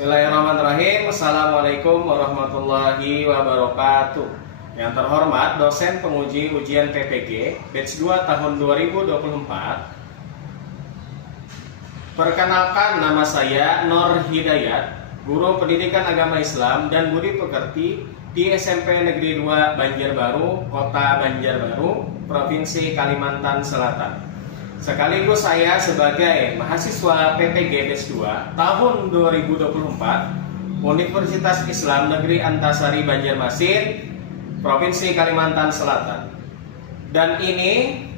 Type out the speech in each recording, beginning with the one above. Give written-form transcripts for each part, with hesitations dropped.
Bismillahirrahmanirrahim. Assalamualaikum warahmatullahi wabarakatuh. Yang terhormat dosen penguji ujian PPG batch 2 tahun 2024. Perkenalkan, nama saya Nur Hidayat, Guru Pendidikan Agama Islam dan Budi Pekerti di SMP Negeri 2 Banjarbaru, Kota Banjarbaru, Provinsi Kalimantan Selatan. Sekaligus saya sebagai mahasiswa PPG batch 2 tahun 2024 Universitas Islam Negeri Antasari Banjarmasin, Provinsi Kalimantan Selatan. Dan ini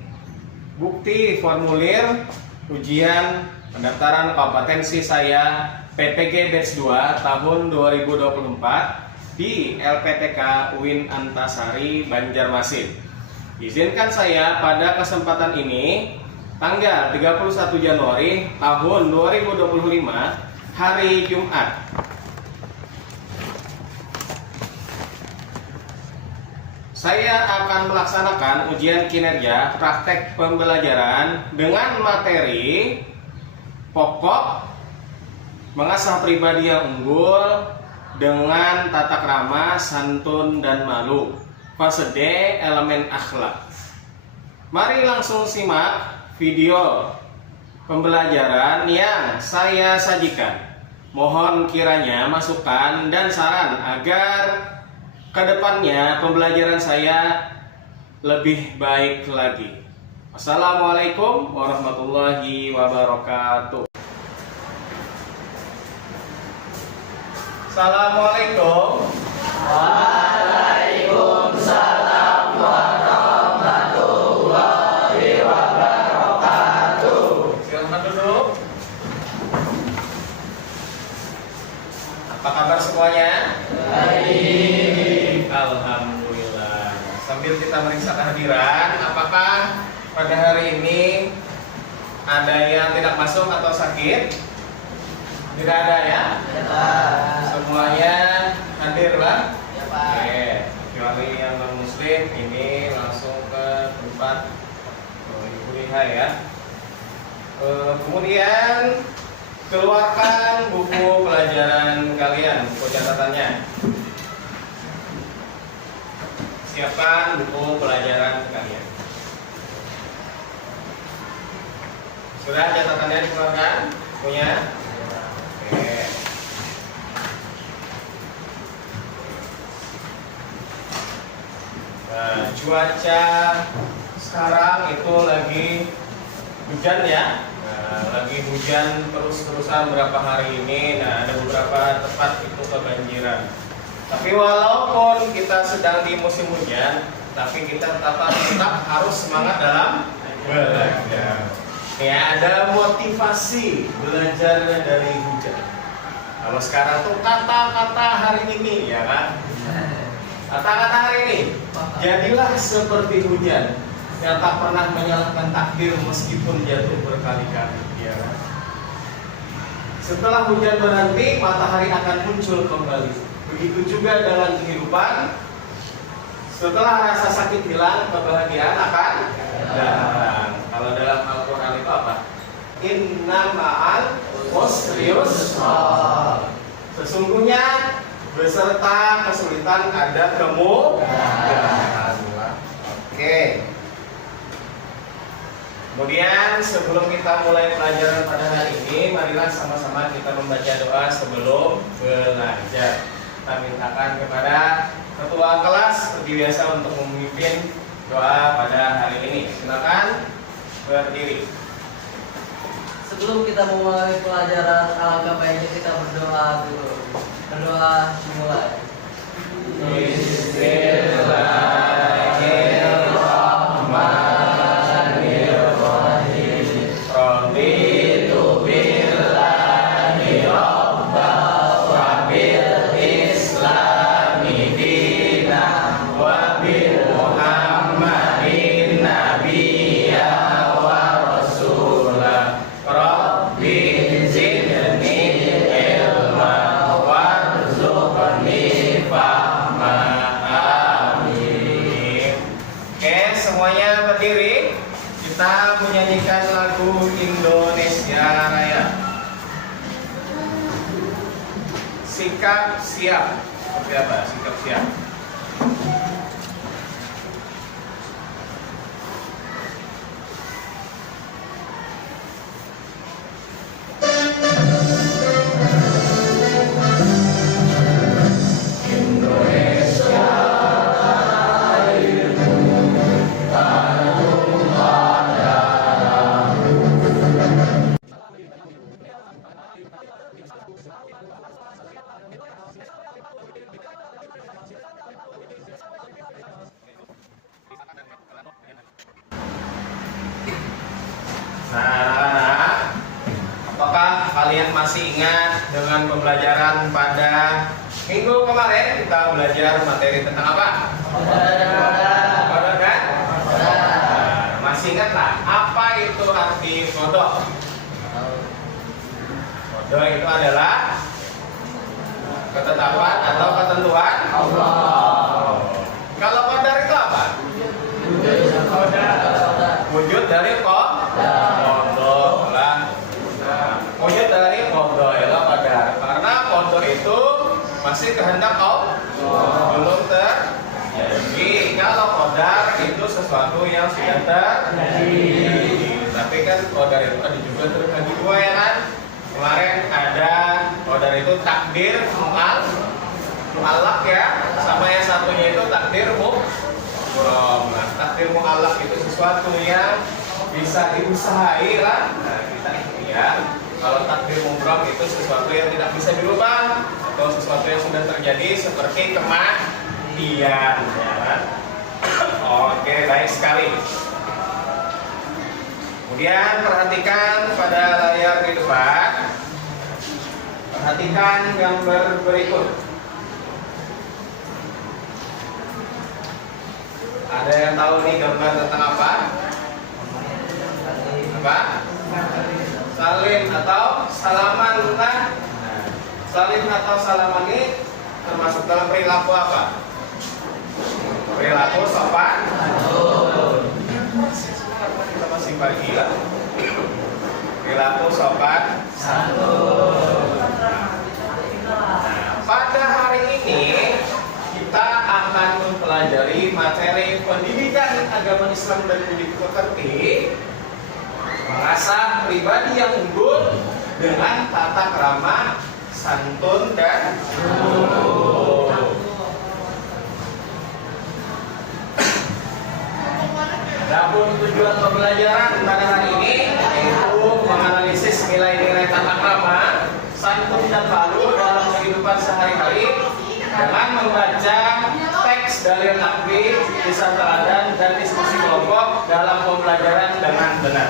bukti formulir ujian pendaftaran kompetensi saya PPG batch 2 tahun 2024 di LPTK UIN Antasari Banjarmasin. Izinkan saya pada kesempatan ini tanggal 31 Januari tahun 2025 hari Jumat saya akan melaksanakan ujian kinerja praktek pembelajaran dengan materi pokok mengasah pribadi yang unggul dengan tata krama, santun, dan malu. Fase D, elemen akhlak. Mari langsung simak video pembelajaran yang saya sajikan. Mohon kiranya masukan dan saran agar kedepannya pembelajaran saya lebih baik lagi. Assalamualaikum warahmatullahi wabarakatuh. Assalamualaikum. Waalaikumsalam warahmatullahi wabarakatuh. Silakan duduk. Apa kabar semuanya? Baik. Alhamdulillah. Sambil kita meriksa kehadiran, apakah pada hari ini ada yang tidak masuk atau sakit? Tidak ada ya? Ya, Pak. Semuanya hadir lah? Ya, Pak. Oke, kecuali yang non muslim ini langsung ke tempat Ibu Liha ya. Kemudian keluarkan buku pelajaran kalian, buku catatannya. Siapkan buku pelajaran kalian. Sudah catatannya dikeluarkan? Punya? Oke. Nah, cuaca sekarang itu lagi hujan ya. Nah, lagi hujan terus-terusan beberapa hari ini. Nah, ada beberapa tempat itu kebanjiran. Tapi walaupun kita sedang di musim hujan, tapi kita tetap harus semangat dalam belajar. Ya, ada motivasi belajar dari hujan. Kalau sekarang tuh kata-kata hari ini, ya kan? Kata-kata hari ini, jadilah seperti hujan yang tak pernah menyalahkan takdir meskipun jatuh berkali-kali. Ya kan? Setelah hujan berhenti, matahari akan muncul kembali. Begitu juga dalam kehidupan. Setelah rasa sakit hilang, kebahagiaan akan datang. Kalau dalam Al-Quran itu apa? Inna ma'al usri yusra. Sesungguhnya beserta kesulitan ada kemudahan. Oke. Kemudian sebelum kita mulai pelajaran pada hari ini, marilah sama-sama kita membaca doa sebelum belajar. Kita mintakan kepada ketua kelas seperti biasa untuk memimpin doa pada hari ini. Silakan berdiri. Sebelum kita memulai pelajaran, alangkah baiknya kita berdoa dulu. Berdoa dimulai. Bismillahirrahmanirrahim. Raditu billahi rabban wa bil islami dinan wa bi Muhammadin nabiyya wa rasulah. Rabbi zidni ilma warzuqni fahma. sikap siap. Seperti apa sikap siap? Nah, anak-anak, apakah kalian masih ingat dengan pembelajaran pada minggu kemarin kita belajar materi tentang apa? Kodok kan? Nah, masih ingat lah apa itu arti kodok? Kodok itu adalah ketetapan atau ketentuan Allah. Kalau qadar itu apa? Wujud dari qadar lah. Wujud dari qadar ialah qadar. Karena qadar itu masih kehendak Allah, belum terjadi. Kalau qadar itu sesuatu yang sudah terjadi. Tapi kan qadar itu ada juga terbagi dua ya kan? Kemarin ada qadar itu takdir mu'allaq ya, sama yang satunya itu takdir mubrom. Nah, takdir mu'allaq itu sesuatu yang bisa diusahai lah. Nah, kita ya. Kalau takdir mubrom itu sesuatu yang tidak bisa dirubah atau sesuatu yang sudah terjadi seperti kematian ya kan? Oke, baik sekali. Kemudian perhatikan pada layar di depan. Perhatikan gambar berikut. Ada yang tahu nih gambar tentang apa? Apa? Salim atau salaman kan? Salim atau salaman ini termasuk dalam perilaku apa? Perilaku sopan. Kita masih pagi lah. Perilaku sopan. Pada hari ini kita akan mempelajari materi pendidikan agama Islam dan budi pekerti, mengasah pribadi yang unggul dengan tata krama, santun dan luhur. Adapun tujuan pembelajaran pada hari ini yaitu menganalisis nilai-nilai tata krama, santun dan lalu dalam kehidupan sehari-hari dengan membaca teks dalil naqli, kisah teladan dan diskusi kelompok dalam pembelajaran dengan benar.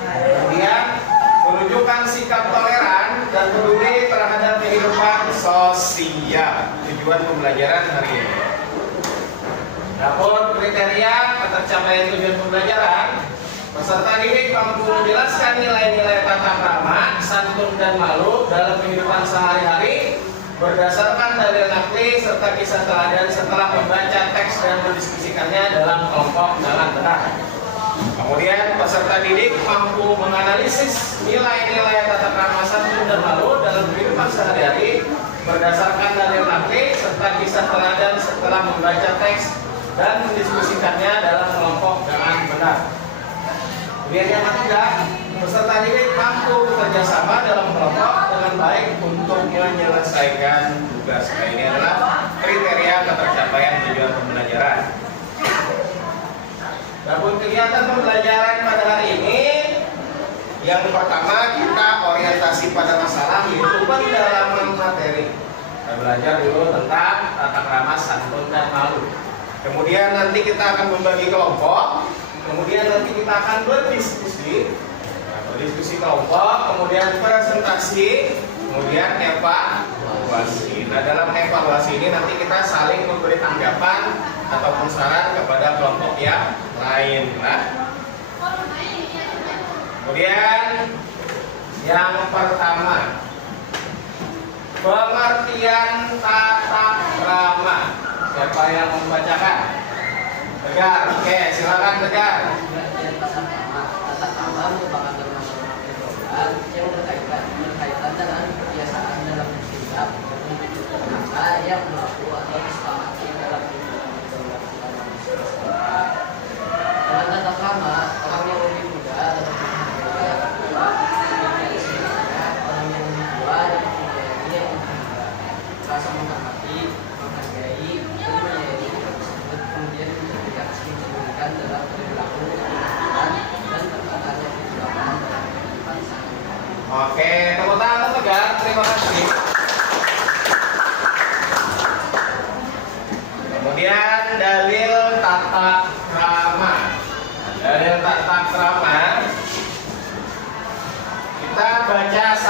Kemudian menunjukkan sikap toleran dan peduli terhadap kehidupan sosial. Tujuan pembelajaran hari ini. Dapur kriteria ketercapaian tujuan pembelajaran, peserta didik mampu menjelaskan nilai-nilai tata krama, santun dan malu dalam kehidupan sehari-hari berdasarkan dalil naqli serta kisah teladan setelah membaca teks dan mendiskusikannya dalam kelompok dengan benar. Kemudian peserta didik mampu menganalisis nilai-nilai tata krama, santun dan malu dalam kehidupan sehari-hari berdasarkan dalil naqli serta kisah teladan setelah membaca teks dan mendiskusikannya dalam kelompok dengan benar. Kemudian yang ketiga, peserta didik mampu bekerja sama dalam kelompok dengan baik untuk menyelesaikan tugas. Nah, ini adalah kriteria ketercapaian tujuan pembelajaran. Adapun kegiatan pembelajaran pada hari ini, yang pertama kita orientasi pada masalah yaitu pendalaman materi. Kita belajar dulu tentang tata krama, santun dan malu. Kemudian nanti kita akan membagi kelompok. Kemudian nanti kita akan berdiskusi, berdiskusi kelompok, kemudian presentasi, kemudian evaluasi. Nah, dalam evaluasi ini nanti kita saling memberi tanggapan ataupun saran kepada kelompok yang lain. Nah, kemudian yang pertama, pengertian tata krama. Siapa yang membacakan? Tegar, oke, silakan Tegar. Tata krama merupakan norma-norma pergaulan yang berkaitan dengan kebiasaan dalam bersikap,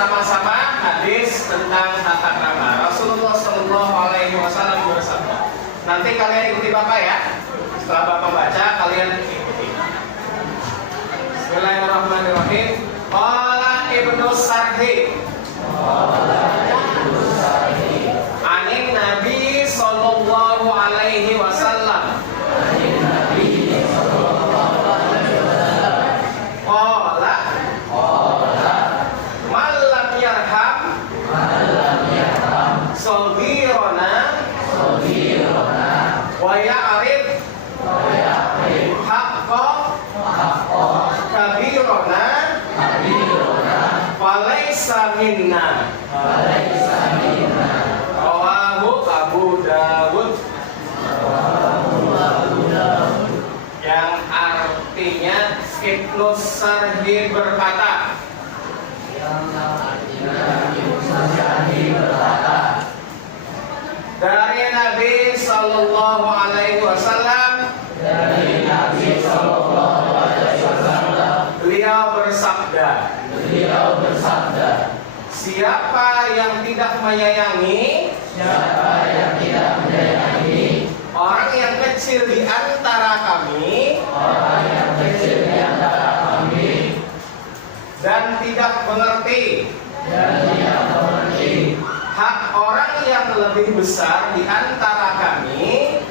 bersama-sama hadis tentang tata krama. Rasulullah Shallallahu Alaihi Wasallam bersabda. Nanti kalian ikuti Bapak ya. Setelah Bapak baca, kalian ikuti. Bismillahirrahmanirrahim. Qala Ibnu Sarhi. Anin Nabi Sallallahu Alaihi Wasallam. Qala Man lam yarham Saghirana wa ya'rif haqqa kabirana falaysa minna. Rawahu Abu Dawud. Yang artinya Ibnu Sarhi berkata, dari Nabi Sallallahu Alaihi Wasallam, beliau bersabda, siapa yang tidak menyayangi orang yang kecil di antara kami dan tidak mengerti hak orang yang lebih besar di antara kami,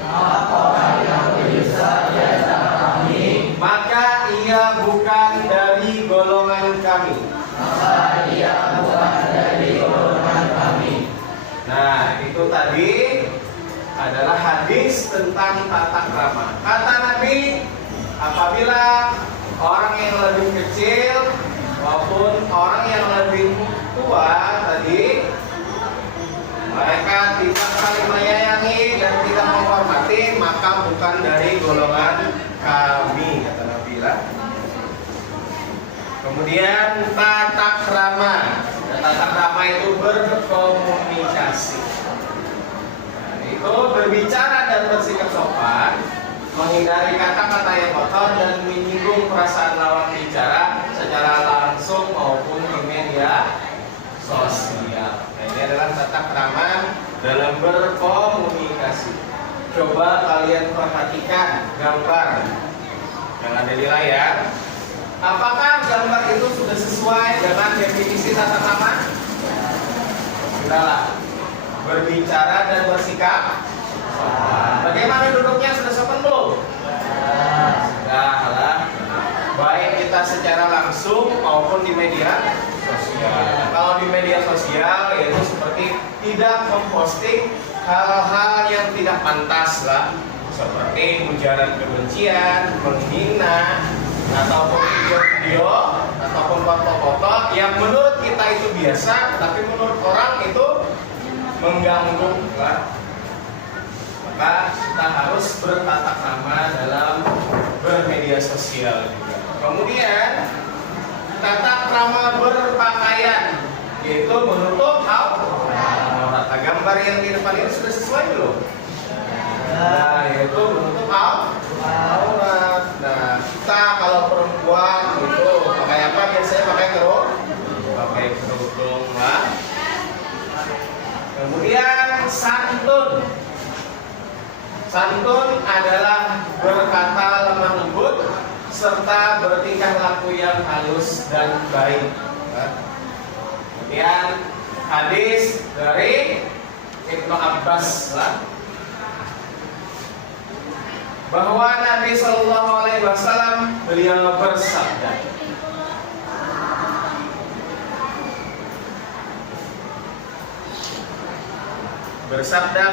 maka ia bukan dari golongan kami. Nah, itu tadi adalah hadis tentang tata krama. Kata Nabi, apabila orang yang lebih kecil maupun orang yang lebih tua tadi, mereka tidak saling menyayangi dan tidak menghormati, maka bukan dari golongan kami, kata Nabi lah. Kemudian tata krama. Tata krama itu berkomunikasi. Nah, itu berbicara dan bersikap sopan, menghindari kata-kata yang kotor dan menyinggung perasaan lawan bicara secara langsung maupun di media sosial. Nah, ini adalah tata krama dalam berkomunikasi. Coba kalian perhatikan gambar yang ada di layar. Apakah gambar itu sudah sesuai dengan definisi tata krama? Sudahlah. Berbicara dan bersikap sopan. Bagaimana duduknya, sudah sopan belum? Sudahlah. Baik kita secara langsung maupun di media sosial. Kalau di media sosial yaitu seperti tidak memposting hal-hal yang tidak pantas lah, seperti ujaran kebencian, menghina, ataupun video ataupun foto-foto yang menurut kita itu biasa, tapi menurut orang itu mengganggu lah. Maka kita harus bertata krama dalam bermedia sosial juga. Kemudian tata krama berpakaian, yaitu menutup aurat. Gambar yang di depan ini sudah sesuai belum? Nah, yaitu menutup aurat. Nah, kita kalau perempuan itu pakai apa? Biasanya pakai kerudung lah. Kemudian santun. Santun adalah berkata lemah lembut serta bertingkah laku yang halus dan baik. Kemudian hadis dari Ibnu Abbas lah, bahwa Nabi Shallallahu Alaihi Wasallam beliau bersabda,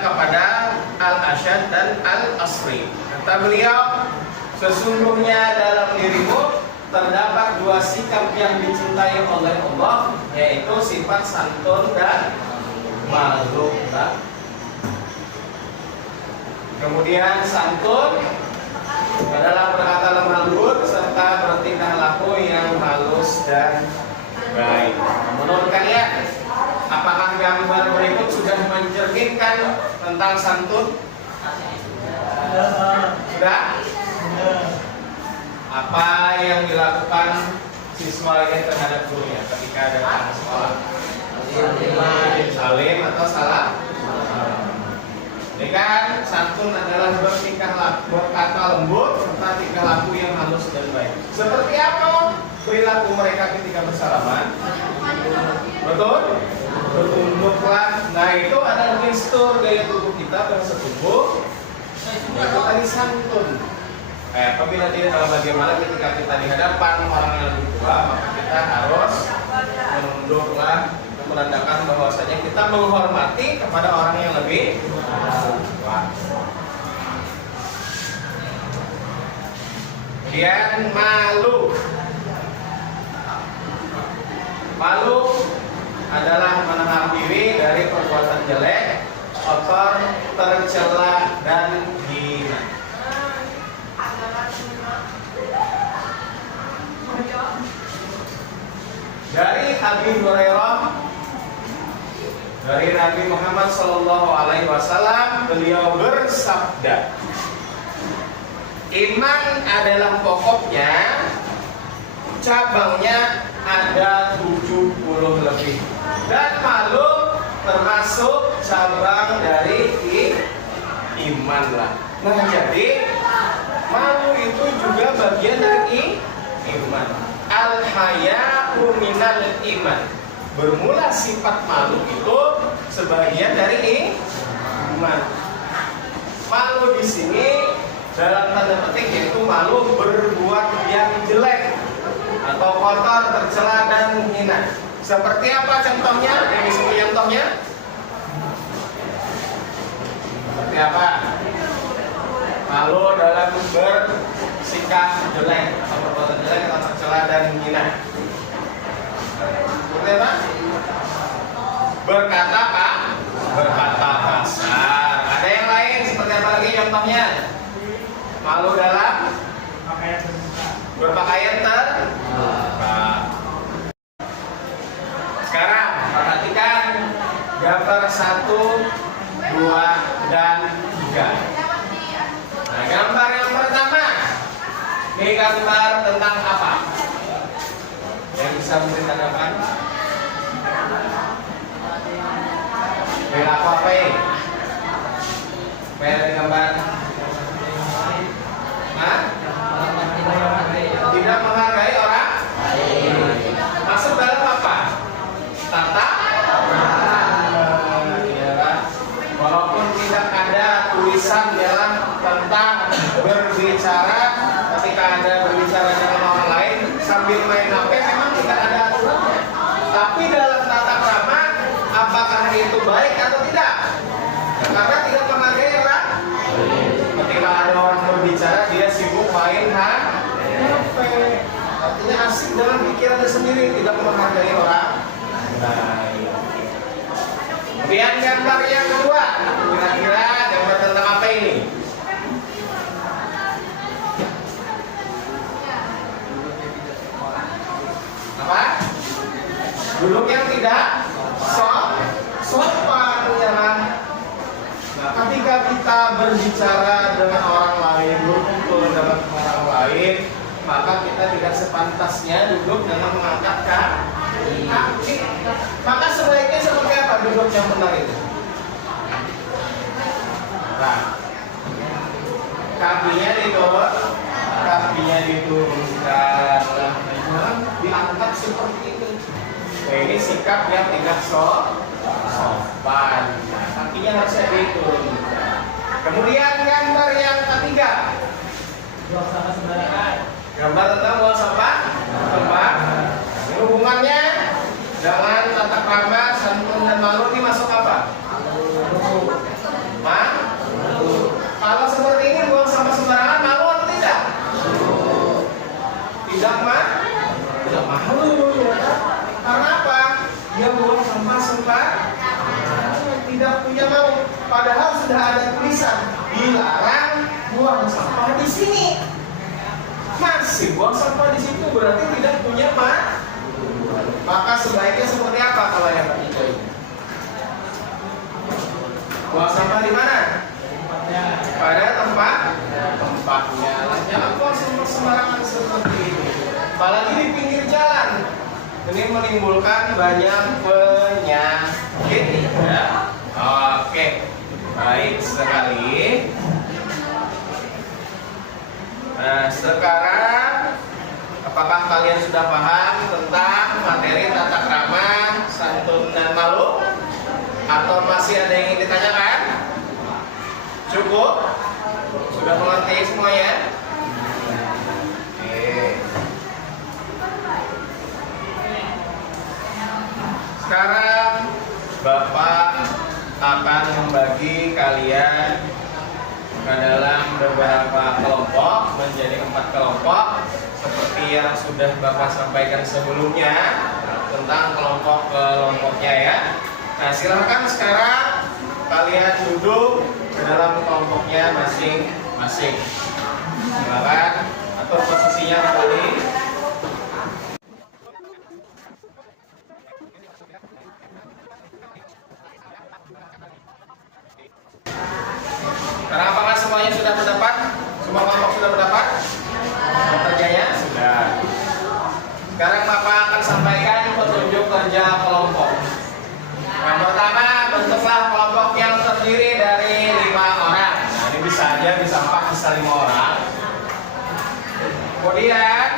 kepada Al-Asyad dan Al-Asri. Kata beliau, sesungguhnya dalam dirimu terdapat dua sikap yang dicintai oleh Allah, yaitu sifat santun dan malu. Kemudian santun adalah berkata lemah lembut serta bertingkah laku yang halus dan baik. Menurut kalian, apakah gambar berikut sudah mencerminkan tentang santun? Sudah? Apa yang dilakukan siswa ini terhadap gurunya ketika datang ke sekolah? Salim atau salah? Ini kan santun adalah berkata lembut serta tingkah laku yang halus dan baik. Seperti apa perilaku mereka ketika bersalaman? Betul? Bertunduklah. Nah, itu adalah gestur gaya tubuh kita bersekutu. Itu tadi santun. Apabila dia tahu bagaimana ketika kita di hadapan orang yang lebih tua, maka kita harus menunduklah, menandakan bahwasanya kita menghormati kepada orang yang lebih tua. Kemudian malu. Malu adalah menahan diri dari perbuatan jelek, kotor, tercela, dan hina. Dari Abi Hurairah, dari Nabi Muhammad SAW, beliau bersabda, iman adalah pokoknya, cabangnya ada 70 lebih, dan malu termasuk cabang dari iman lah. Nah, jadi malu itu juga bagian dari iman. Al-haya'u minal iman. Bermula sifat malu itu sebagian dari iman. Malu di sini dalam tanda petik yaitu malu berbuat yang jelek atau kotor, tercela, dan hina. Seperti apa contohnya? Ini semua contohnya. Seperti apa? Malu dalam bersikap jelek atau perbuatan jelek atau tercela dan hina. Seperti apa? Berkata apa? Berkata kasar. Ada yang lain seperti apa lagi contohnya? Malu dalam berpakaian terbuka. Sekarang perhatikan gambar 1, 2, dan 3. Nah, gambar yang pertama, ini gambar tentang apa? Yang bisa menceritakan? Perilaku apa ini? Dari gambar? Hah? Tidak menghargai orang? Masuk dalam apa? Tata? Ya kan? Walaupun tidak ada tulisan dalam tentang berbicara, ketika Anda berbicara dengan orang lain sambil main HP, memang tidak ada aturannya. Tapi dalam tata krama, apakah itu baik atau tidak? Karena tidak menghargai orang. Ketika ada orang berbicara, dia sibuk main HP. Artinya asik dalam pikirannya sendiri, tidak menghargai orang. Nah, iya. Kemudian gambar yang kedua, kira-kira gambar tentang apa ini? Apa? Duduk yang tidak sopan, ya kan? Nah, ketika kita berbicara dengan orang lain, berkumpul dengan orang lain, maka kita tidak sepantasnya duduk dengan mengangkat kaki. Maka sebaiknya seperti apa duduk yang benar itu? Nah, kakinya diturunkan, diangkat seperti itu. Nah, ini sikap yang tidak sopan. Nah, kakinya harusnya diturunkan. Kemudian gambar yang ketiga, gambar tentang buang sampah tempat. Ini hubungannya dengan tata krama, santun, dan malu ini masuk apa? Kalau seperti ini buang sampah sembarangan, malu atau tidak? Tidak malu. Karena apa? Dia buang sampah sembarangan, tidak punya malu. Padahal sudah ada tulisan dilarang buang sampah di sini. Masih buang sampah di situ, berarti tidak punya maka sebaiknya seperti apa kalau yang ketiga ini? Buang sampah di mana? Pada tempatnya. Jangan buang sampah sembarangan seperti ini. Apalagi di pinggir jalan. ini menimbulkan banyak penyakit ya. Oke, baik sekali. Nah, sekarang apakah kalian sudah paham tentang materi tata krama, santun dan malu? Atau masih ada yang ingin ditanyakan? Cukup? Sudah mengerti semuanya? Oke. Sekarang Bapak akan membagi kalian ke dalam beberapa kelompok menjadi 4 kelompok seperti yang sudah Bapak sampaikan sebelumnya tentang kelompok-kelompoknya ya. Nah, silahkan sekarang kalian duduk ke dalam kelompoknya masing-masing. Silakan atur posisinya kembali. Karena apakah semuanya sudah mendapat? Semua kelompok sudah mendapat? Kerjanya sudah. Sekarang Bapak akan sampaikan petunjuk kerja kelompok. Yang pertama, bentuklah kelompok yang terdiri dari 5 orang. Nah, ini bisa aja, bisa 4, bisa 5 orang. Kemudian,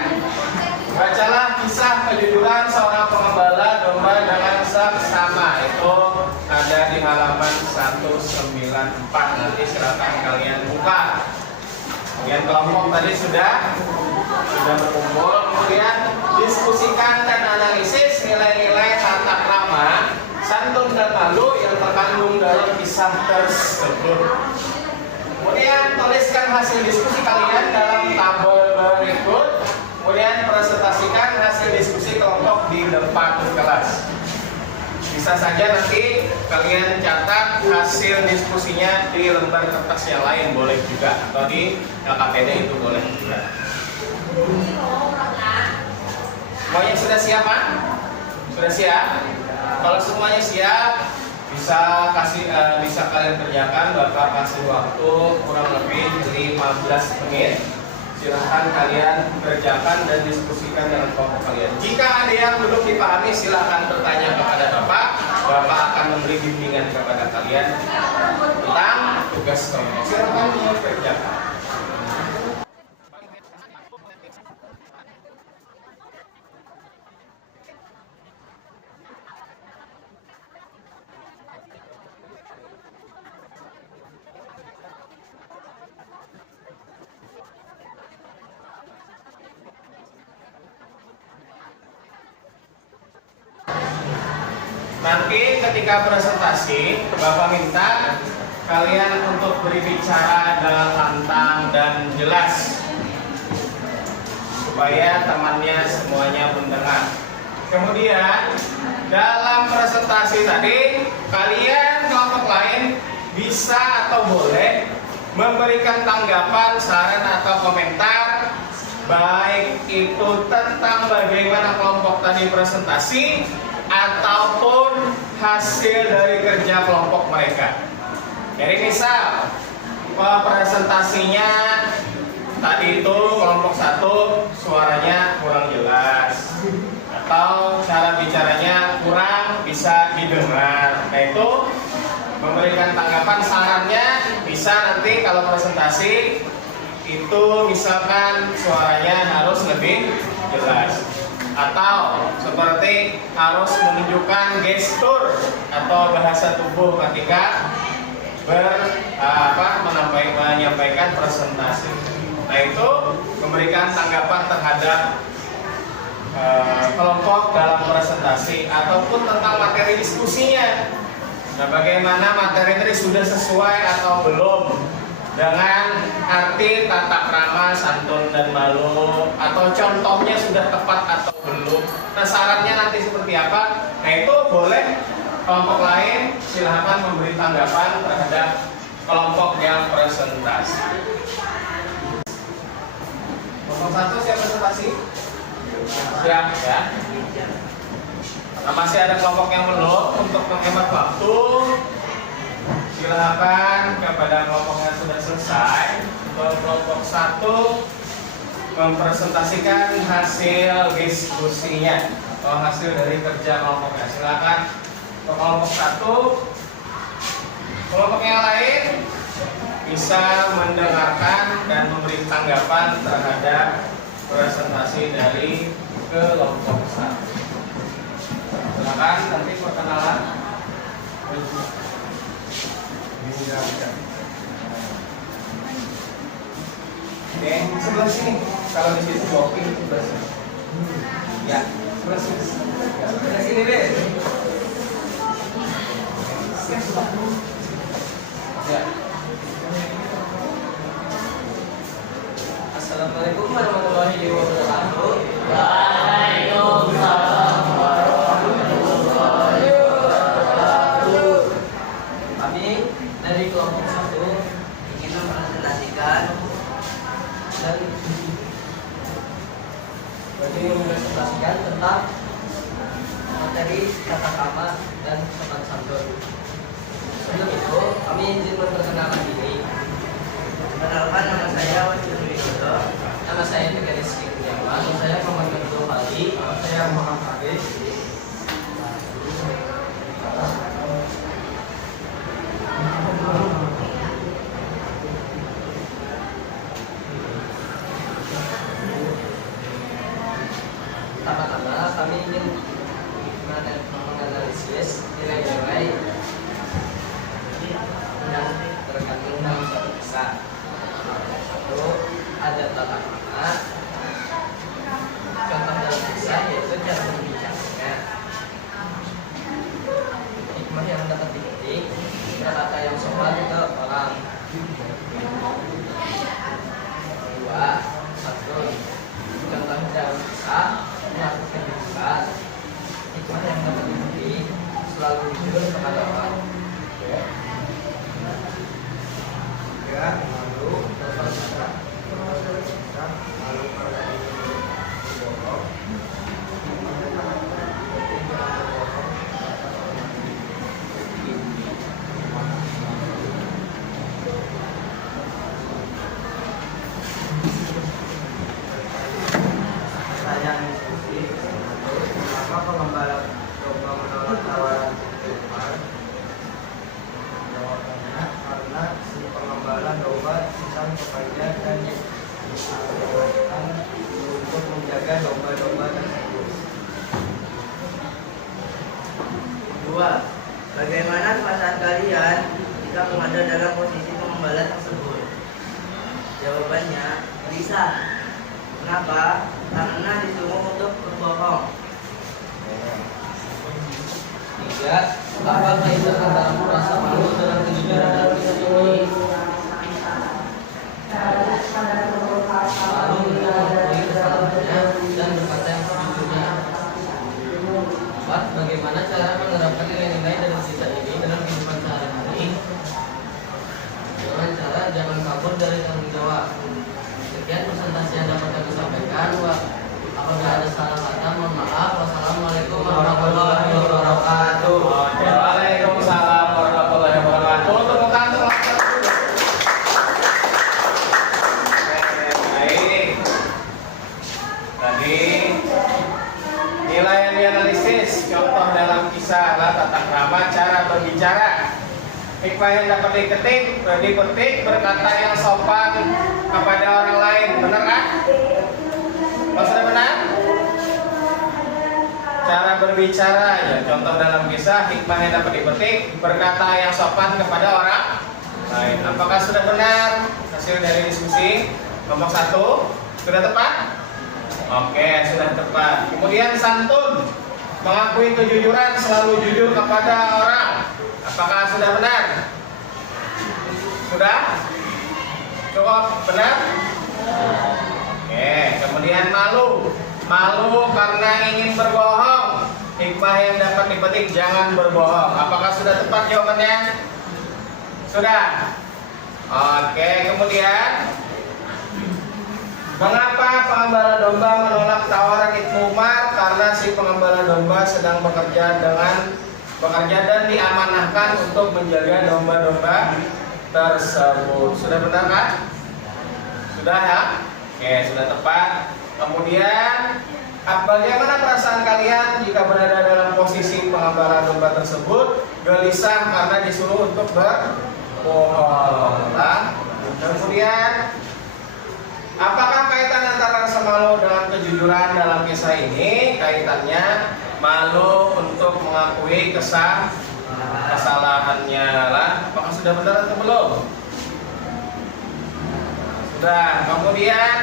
bacalah kisah kejujuran seorang pengembala domba dengan seksama. Itu ada di halaman 194. Nanti silakan kalian buka. Kemudian kelompok tadi sudah berkumpul. Kemudian diskusikan dan analisis nilai-nilai tata krama, santun dan malu yang terkandung dalam kisah tersebut. Kemudian tuliskan hasil diskusi kalian dalam tabel berikut. Kemudian presentasikan hasil diskusi kelompok di depan kelas. Bisa saja nanti kalian catat hasil diskusinya di lembar kertas yang lain, boleh juga, atau di LKPD itu boleh juga. Semuanya sudah siap, Pak? Sudah siap? Kalau semuanya siap, bisa kalian kerjakan. Bapak kasih waktu kurang lebih 15 menit. Silahkan kalian kerjakan dan diskusikan dengan kelompok kalian. Jika ada yang belum dipahami, silahkan bertanya kepada Bapak. Bapak akan memberi bimbingan kepada kalian tentang tugas kelompok. Silahkan dikerjakan. Nanti ketika presentasi, Bapak minta kalian untuk berbicara dengan lantang dan jelas supaya temannya semuanya mendengar. Kemudian dalam presentasi tadi, kalian kelompok lain bisa atau boleh memberikan tanggapan, saran atau komentar, baik itu tentang bagaimana kelompok tadi presentasi ataupun hasil dari kerja kelompok mereka. Jadi misal presentasinya tadi itu kelompok 1 suaranya kurang jelas atau cara bicaranya kurang bisa didengar. Nah, itu memberikan tanggapan, sarannya bisa nanti kalau presentasi itu misalkan suaranya harus lebih jelas, atau seperti harus menunjukkan gestur atau bahasa tubuh ketika menyampaikan presentasi. Nah, itu memberikan tanggapan terhadap kelompok dalam presentasi ataupun tentang materi diskusinya. Nah, bagaimana materi ini sudah sesuai atau belum dengan arti tata krama, santun dan malu, atau contohnya sudah tepat atau belum. Nah, sarannya nanti seperti apa? Nah, itu boleh kelompok lain silahkan memberi tanggapan terhadap kelompok yang presentasi. Kelompok 1 siap presentasi? Siap ya. Nah, masih ada kelompok yang belum. Untuk menghemat waktu, silakan kepada kelompok yang sudah selesai. Untuk kelompok 1 mempresentasikan hasil diskusinya. hasil dari kerja kelompoknya. Silakan untuk kelompok 1, kelompok yang lain bisa mendengarkan dan memberi tanggapan terhadap presentasi dari kelompok 1. Silakan nanti perkenalan. Oke, sebelah sini. Kalau di situ blocking itu sebelah sini. Ya, sebelah sini. Ya, sebelah sini deh. Ya. Assalamualaikum warahmatullahi wabarakatuh. Waalaikumsalam warahmatullahi wabarakatuh. Kami dari kelompok 1 ingin mempresentasikan dan tentang materi tata krama dan sopan santun. Sebelum itu, kami izin memperkenalkan diri. Perkenalkan, nama saya Wajib Widodo. Nama saya Tegar Rizky Kurniawan. Nama saya Muhammad Abdul Bali. Nama saya Muhammad Haris. Pertama-tama kami ingin menganalisis nilai-nilai yang terkandung dalam suatu kisah. Satu, ada tata krama. Contoh dalam kisah yaitu cara berbicaranya. Hikmah yang dapat dipetik, berkata yang sopan ke orang. Dua, satu, contoh dalam kisah melakukan kejujuran. Hikmah yang dapat dipetik, selalu jujur kepada orang. Ya, lalu dapat lalu pada bohong. Pertanyaan diskusi: mengapa pengembala domba menolak tawaran Umar? Jawabannya karena si pengembala domba susah bekerja dan diarahkan untuk menjaga domba-domba tersebut. Dua, bagaimana perasaan kalian jika berada dalam posisi pengembala tersebut? Jawabannya gelisah. Kenapa? Karena disuruh untuk berbohong. Tiga, apa kaitan antara merasa malu dengan kejujuran dalam kisah ini? Malu untuk mengakui kesalahannya dan berkata yang sejujurnya. Empat, bagaimana cara menerapkan nilai-nilai dari kisah ini dalam kehidupan sehari-hari? Dengan cara jangan kabur dari tanggung jawab. Sekian presentasi yang dapat kami sampaikan. Apabila ada salah kata, mohon maaf. Wassalamualaikum warahmatullahi wabarakatuh. Waalaikumsalam warahmatullahi wabarakatuh. Tepuk tangan. Baik. Tadi nilai yang dianalisis, contoh dalam kisah adalah tata krama, cara berbicara. Hikmah yang dapat dipetik, berkata yang sopan kepada orang lain. Benar kan? Maksudnya benar? Cara berbicara ya, contoh dalam kisah, hikmah yang dapat dipetik, berkata yang sopan kepada orang lain. Apakah sudah benar hasil dari diskusi? Kelompok 1 sudah tepat? Oke, sudah tepat. Kemudian santun, mengakui kejujuran, selalu jujur kepada orang. Apakah sudah benar? Sudah? Cukup benar? Oke, kemudian malu karena ingin berbohong. Hikmah yang dapat dipetik, jangan berbohong. Apakah sudah tepat jawabannya? Sudah. Oke, kemudian mengapa pengembala domba menolak tawaran Ibnu Umar? Karena si pengembala domba sedang bekerja dan diamanahkan untuk menjaga domba-domba tersebut. Sudah benar kan? Sudah ya? Oke, sudah tepat. Kemudian Bagaimana perasaan kalian jika berada dalam posisi pengembala domba tersebut? Gelisah karena disuruh untuk berbohong. Nah, kemudian, apakah kaitan antara rasa malu dengan kejujuran dalam kisah ini? Kaitannya malu untuk mengakui kesalahannya lah. Apakah sudah benar atau belum? Sudah. Kemudian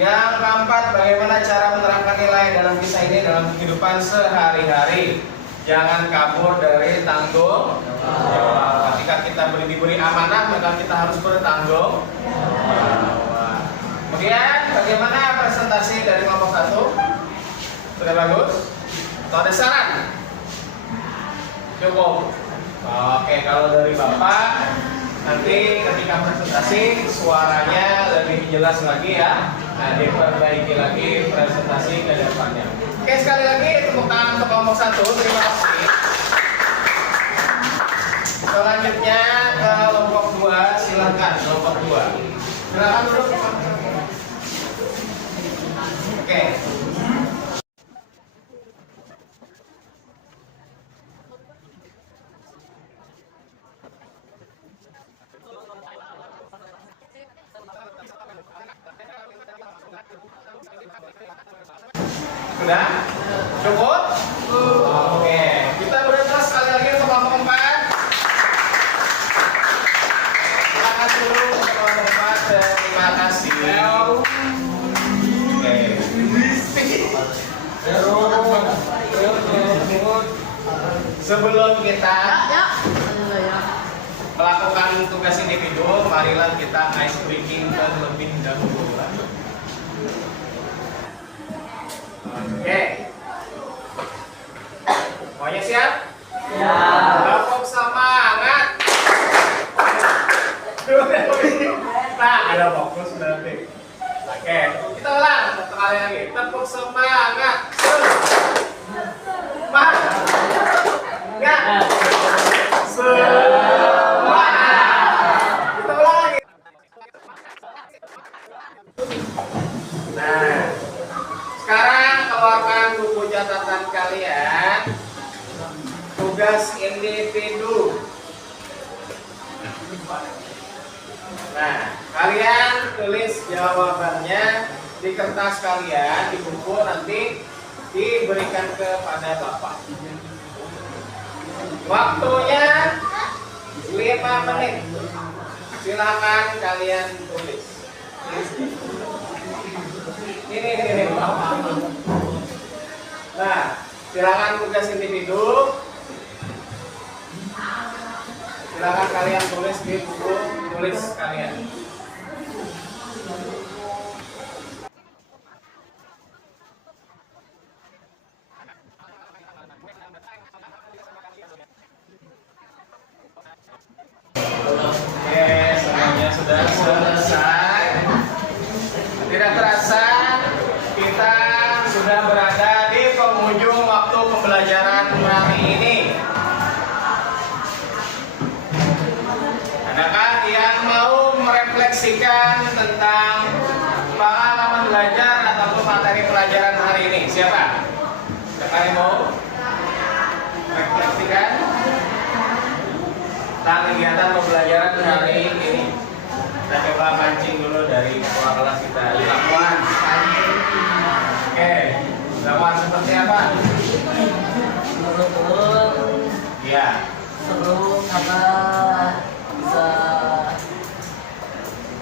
yang keempat, bagaimana cara menerapkan nilai dalam kisah ini dalam kehidupan sehari-hari? Jangan kabur dari tanggung jawab. Ketika kita diberi amanah, maka kita harus bertanggung jawab. Kemudian, bagaimana presentasi dari kelompok 1? Sudah bagus? Atau ada saran? Cukup. Oke, kalau dari Bapak, nanti ketika presentasi suaranya lebih jelas lagi ya. Nah, diperbaiki lagi presentasi ke depannya. Oke, sekali lagi tepuk tangan untuk kelompok 1. Terima kasih. Selanjutnya kelompok 2, silakan kelompok 2. Silakan duduk. Oke. Sudah? Cukup? Oke. Kita bergerak sekali lagi untuk kelompok 4. Silakan dulu untuk kelompok 4. Terima kasih. Oke. Sebelum kita melakukan tugas individu, marilah kita ice breaking terlebih dahulu. Oke. Semuanya siap? Ya. Kelompok semangat. Nah, ada fokus berarti. Oke, kita ulang satu kali lagi. Tepuk semangat. Semangat. Ya. Semangat. Kita ulang lagi. Nah, sekarang keluarkan buku catatan kalian. Tugas individu. Nah, kalian tulis jawabannya di kertas kalian, di buku, nanti diberikan kepada Bapak. Waktunya 5 menit. Silakan kalian tulis. Ini Bapak. Nah, silakan tugas individu. Silakan kalian tulis di buku tulis kalian. Oke, semuanya sudah selesai. Tidak terasa kita sudah berada di penghujung waktu pembelajaran hari ini. Adakah yang mau merefleksikan tentang pengalaman belajar ataupun materi pelajaran hari ini? Siapa? Siapa yang mau refleksikan tentang kegiatan pembelajaran hari ini? Kita coba mancing dulu dari ketua kelas kita. Lakuan. Oke, lakuan seperti apa? Menurut Iya. seru karena bisa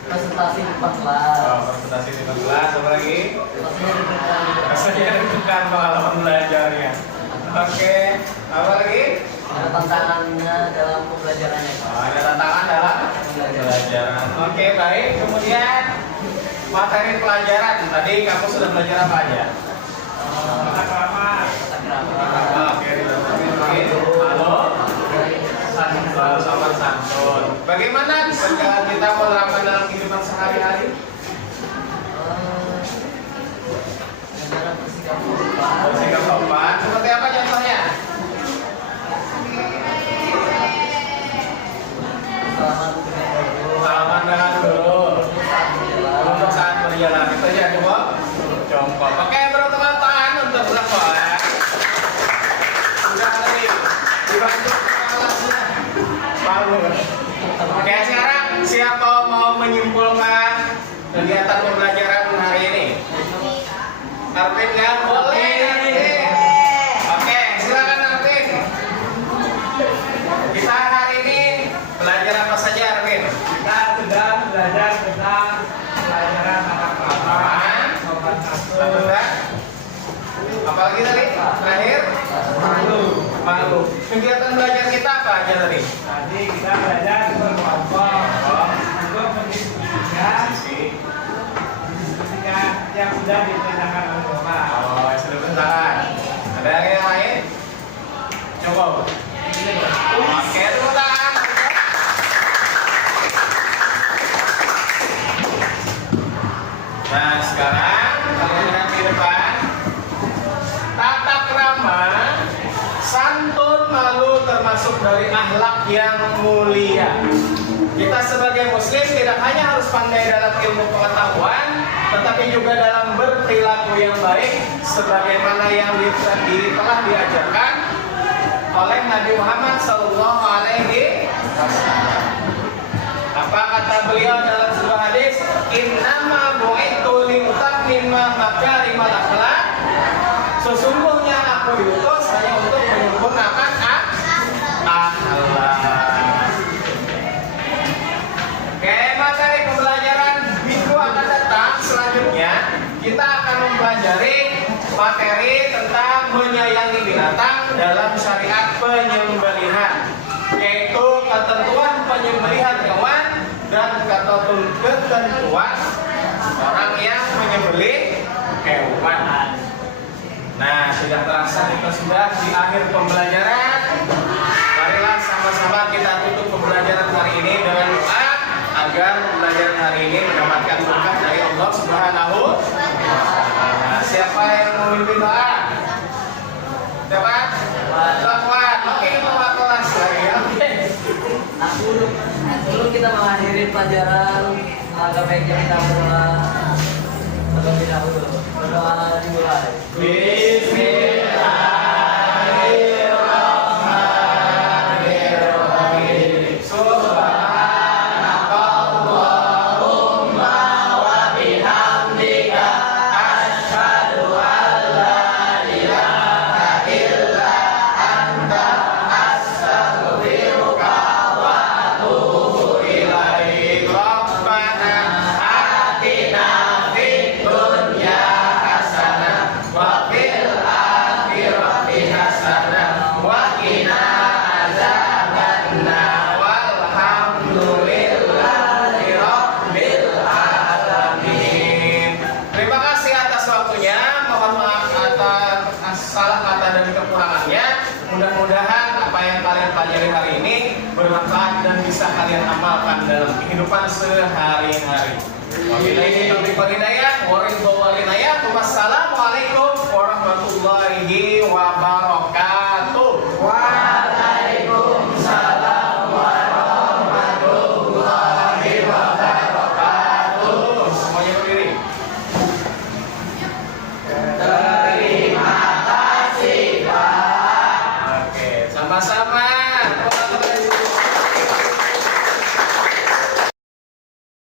presentasi di depan kelas. Oh, presentasi di kelas, apa lagi? Rasanya deg-degan. Rasanya deg-degan pengalaman belajarnya. Oke, apa lagi? Ada tantangannya dalam pembelajarannya. Oh, ada tantangan dalam pembelajaran. Oke, baik. Kemudian materi pelajaran. Tadi kamu sudah belajar apa aja? Tata krama. Oke, halo. Santun, sopan santun. Bagaimana jika kita menerapkan dalam kehidupan sehari-hari? Bersikap sopan. Seperti apa contohnya? Salaman dengan guru. Untuk saat berjalan itu aja coba. Jongkok. Pakai Oke, sekarang siapa mau menyimpulkan kegiatan pembelajaran hari ini? Arvin ya, boleh. Arvin. Oke, silakan Arvin. Kita hari ini belajar apa saja, Arvin? Kita sudah belajar tentang pelajaran tata krama, sopan santun, Apalagi tadi? Terakhir? Malu. Kegiatan belajar kita apa aja tadi? Tadi kita belajar berkelompok untuk mendiskusikan yang sudah diperintahkan oleh Bapak. Oh, sudah bentar. Ada yang lain? Coba. Oke, tepuk tangan. Nah, sekarang kalian lihat di depan. Tata krama, santun, malu termasuk dari akhlak yang mulia. Kita sebagai muslim tidak hanya harus pandai dalam ilmu pengetahuan, tetapi juga dalam berperilaku yang baik sebagaimana yang telah diajarkan oleh Nabi Muhammad Sallallahu Alaihi Wasallam. Apa kata beliau dalam sebuah hadis? Innama bu'ithu liutammima makarimal akhlaq. Sesungguhnya aku diutus hanya untuk menyempurnakan akhlak. Oke, materi pembelajaran minggu akan datang selanjutnya kita akan mempelajari materi tentang menyayangi binatang dalam syariat penyembelihan, yaitu ketentuan penyembelihan hewan dan ketentuan orang yang menyembelih hewan. Nah, sudah terasa kita sudah di akhir pembelajaran. Marilah sama-sama kita tutup pembelajaran hari ini dengan doa agar pembelajaran hari ini mendapatkan berkah dari Allah Subhanahu wa Ta'ala. Siapa yang memimpin doa? Siapa? Safwan. Oke, kita mulai kelas lagi. Oke. Sebelum kita mengakhiri pelajaran, agak baiknya kita berdoa terlebih dahulu. Berdoa dimulai. Bismillahirrahmanirrahim. Subhanakallahumma wa bihamdika asyhadu an la ilaha illa anta astaghfiruka wa atubu ilaik. Rabbana atina fid dunya hasanah wa fil akhirati hasanah wa qina adzabannar. Walhamdulillahi rabbil alamin. Terima kasih atas waktunya. Mohon maaf atas salah kata dan kekurangannya. Mudah-mudahan apa yang kalian pelajari hari ini bermanfaat dan bisa kalian amalkan dalam kehidupan sehari-hari. Wabillahi taufiq wal hidayah. Wassalamualaikum warahmatullahi wabarakatuh.